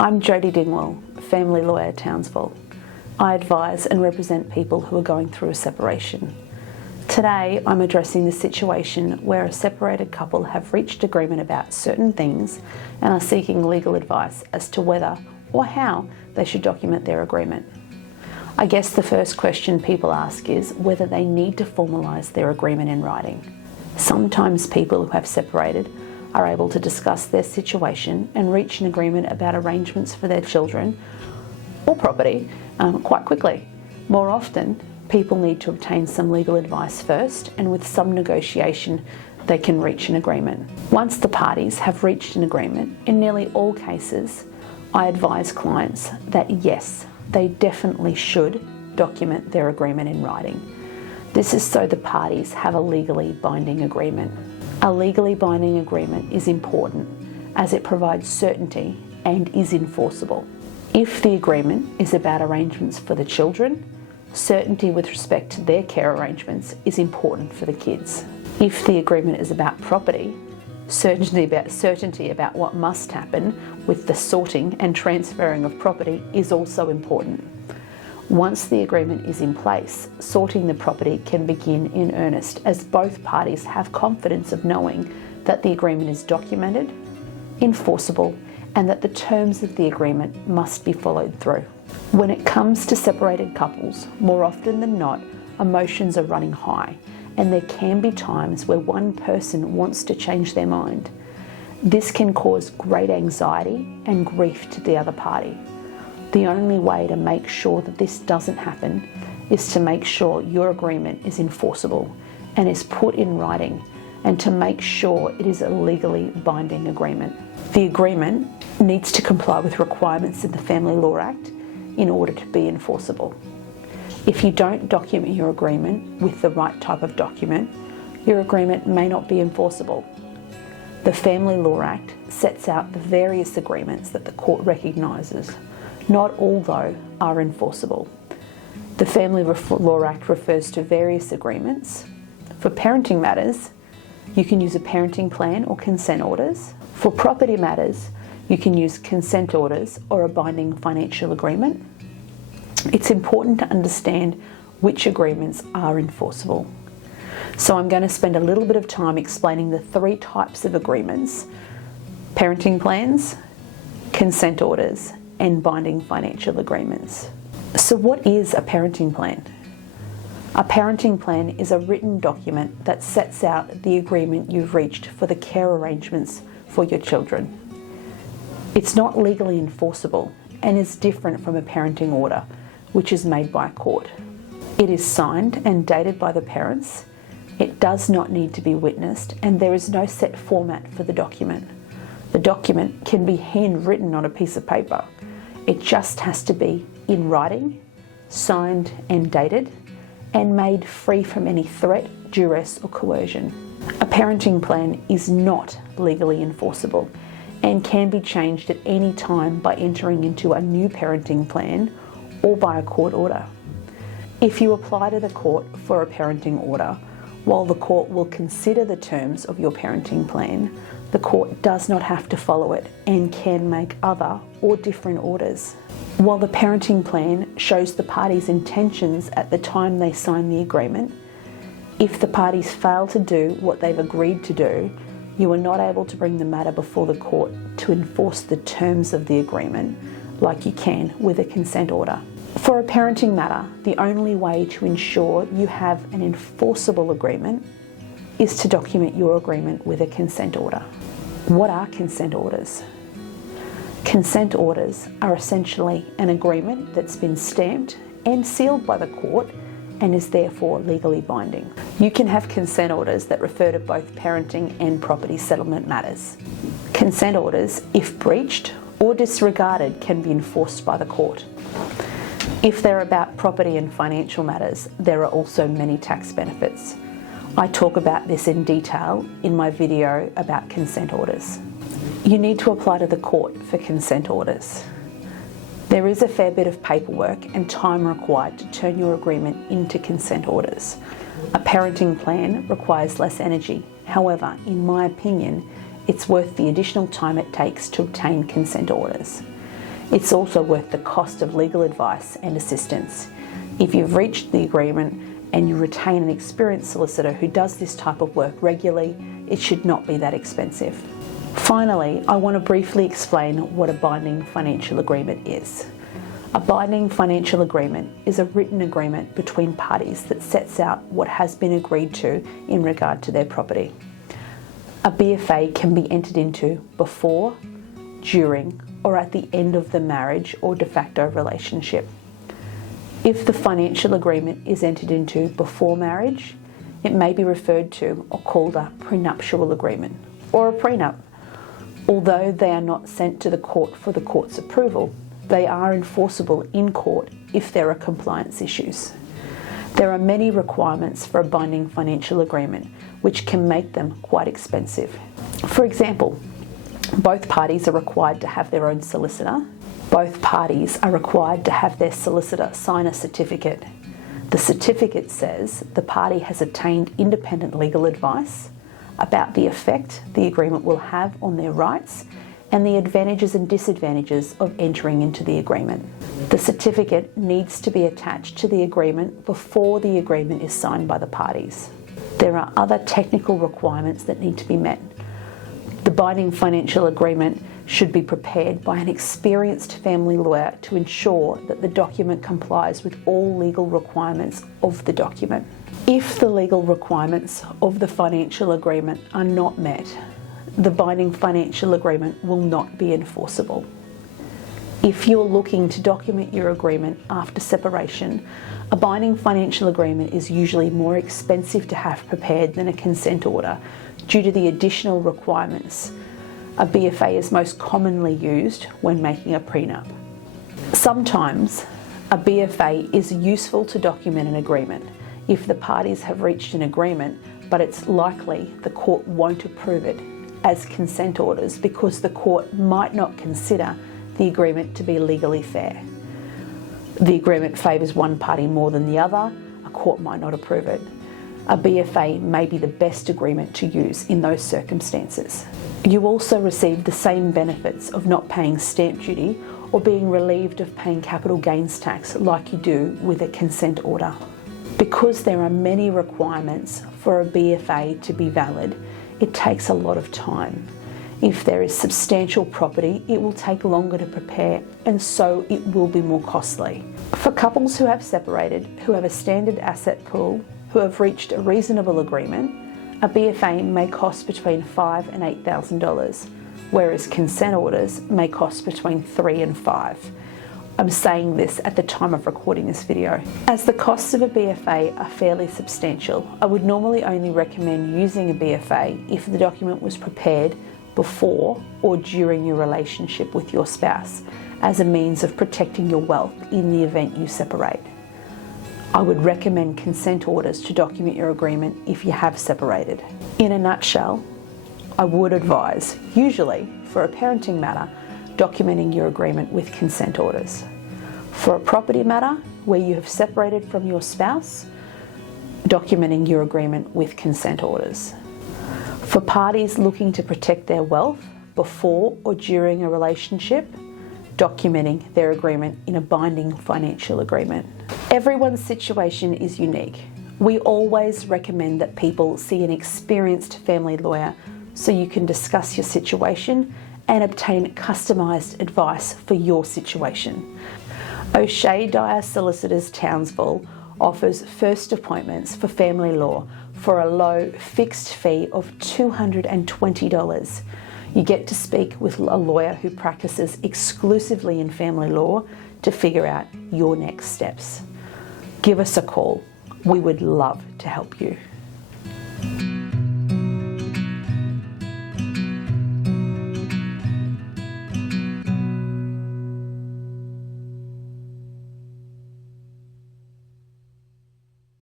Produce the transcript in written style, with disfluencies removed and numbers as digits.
I'm Jodie Dingwall, family lawyer, Townsville. I advise and represent people who are going through a separation. Today, I'm addressing the situation where a separated couple have reached agreement about certain things and are seeking legal advice as to whether or how they should document their agreement. I guess the first question people ask is whether they need to formalise their agreement in writing. Sometimes people who have separated are able to discuss their situation and reach an agreement about arrangements for their children or property quite quickly. More often, people need to obtain some legal advice first, and with some negotiation, they can reach an agreement. Once the parties have reached an agreement, in nearly all cases, I advise clients that yes, they definitely should document their agreement in writing. This is so the parties have a legally binding agreement. A legally binding agreement is important as it provides certainty and is enforceable. If the agreement is about arrangements for the children, certainty with respect to their care arrangements is important for the kids. If the agreement is about property, certainty about what must happen with the sorting and transferring of property is also important. Once the agreement is in place, sorting the property can begin in earnest as both parties have confidence of knowing that the agreement is documented, enforceable, and that the terms of the agreement must be followed through. When it comes to separated couples, more often than not, emotions are running high, and there can be times where one person wants to change their mind. This can cause great anxiety and grief to the other party. The only way to make sure that this doesn't happen is to make sure your agreement is enforceable and is put in writing, and to make sure it is a legally binding agreement. The agreement needs to comply with requirements in the Family Law Act in order to be enforceable. If you don't document your agreement with the right type of document, your agreement may not be enforceable. The Family Law Act sets out the various agreements that the court recognises. Not all, though, are enforceable. The Family Law Act refers to various agreements. For parenting matters, you can use a parenting plan or consent orders. For property matters, you can use consent orders or a binding financial agreement. It's important to understand which agreements are enforceable. So I'm going to spend a little bit of time explaining the three types of agreements: parenting plans, consent orders, and binding financial agreements. So what is a parenting plan? A parenting plan is a written document that sets out the agreement you've reached for the care arrangements for your children. It's not legally enforceable and is different from a parenting order, which is made by a court. It is signed and dated by the parents. It does not need to be witnessed, and there is no set format for the document. The document can be handwritten on a piece of paper. It just has to be in writing, signed and dated, and made free from any threat, duress or coercion. A parenting plan is not legally enforceable and can be changed at any time by entering into a new parenting plan or by a court order. If you apply to the court for a parenting order, while the court will consider the terms of your parenting plan, the court does not have to follow it and can make other or different orders. While the parenting plan shows the parties' intentions at the time they sign the agreement, if the parties fail to do what they've agreed to do, you are not able to bring the matter before the court to enforce the terms of the agreement like you can with a consent order. For a parenting matter, the only way to ensure you have an enforceable agreement is to document your agreement with a consent order. What are consent orders? Consent orders are essentially an agreement that's been stamped and sealed by the court and is therefore legally binding. You can have consent orders that refer to both parenting and property settlement matters. Consent orders, if breached or disregarded, can be enforced by the court. If they're about property and financial matters, there are also many tax benefits. I talk about this in detail in my video about consent orders. You need to apply to the court for consent orders. There is a fair bit of paperwork and time required to turn your agreement into consent orders. A parenting plan requires less energy. However, in my opinion, it's worth the additional time it takes to obtain consent orders. It's also worth the cost of legal advice and assistance. If you've reached the agreement and you retain an experienced solicitor who does this type of work regularly, it should not be that expensive. Finally, I want to briefly explain what a binding financial agreement is. A binding financial agreement is a written agreement between parties that sets out what has been agreed to in regard to their property. A BFA can be entered into before, during, or at the end of the marriage or de facto relationship. If the financial agreement is entered into before marriage, it may be referred to or called a prenuptial agreement or a prenup. Although they are not sent to the court for the court's approval, they are enforceable in court if there are compliance issues. There are many requirements for a binding financial agreement which can make them quite expensive. For example, both parties are required to have their own solicitor. Both parties are required to have their solicitor sign a certificate. The certificate says the party has obtained independent legal advice about the effect the agreement will have on their rights and the advantages and disadvantages of entering into the agreement. The certificate needs to be attached to the agreement before the agreement is signed by the parties. There are other technical requirements that need to be met. The binding financial agreement should be prepared by an experienced family lawyer to ensure that the document complies with all legal requirements of the document. If the legal requirements of the financial agreement are not met, the binding financial agreement will not be enforceable. If you're looking to document your agreement after separation, a binding financial agreement is usually more expensive to have prepared than a consent order due to the additional requirements. A BFA is most commonly used when making a prenup. Sometimes a BFA is useful to document an agreement if the parties have reached an agreement, but it's likely the court won't approve it as consent orders because the court might not consider the agreement to be legally fair. The agreement favours one party more than the other, a court might not approve it. A BFA may be the best agreement to use in those circumstances. You also receive the same benefits of not paying stamp duty or being relieved of paying capital gains tax like you do with a consent order. Because there are many requirements for a BFA to be valid, it takes a lot of time. If there is substantial property, it will take longer to prepare and so it will be more costly. For couples who have separated, who have a standard asset pool, who have reached a reasonable agreement, a BFA may cost between $5,000 and $8,000, whereas consent orders may cost between $3,000 and $5,000. I'm saying this at the time of recording this video. As the costs of a BFA are fairly substantial, I would normally only recommend using a BFA if the document was prepared before or during your relationship with your spouse as a means of protecting your wealth in the event you separate. I would recommend consent orders to document your agreement if you have separated. In a nutshell, I would advise, usually for a parenting matter, documenting your agreement with consent orders. For a property matter where you have separated from your spouse, documenting your agreement with consent orders. For parties looking to protect their wealth before or during a relationship, documenting their agreement in a binding financial agreement. Everyone's situation is unique. We always recommend that people see an experienced family lawyer so you can discuss your situation and obtain customised advice for your situation. O'Shea Dyer Solicitors Townsville offers first appointments for family law for a low fixed fee of $220. You get to speak with a lawyer who practices exclusively in family law to figure out your next steps. Give us a call. We would love to help you.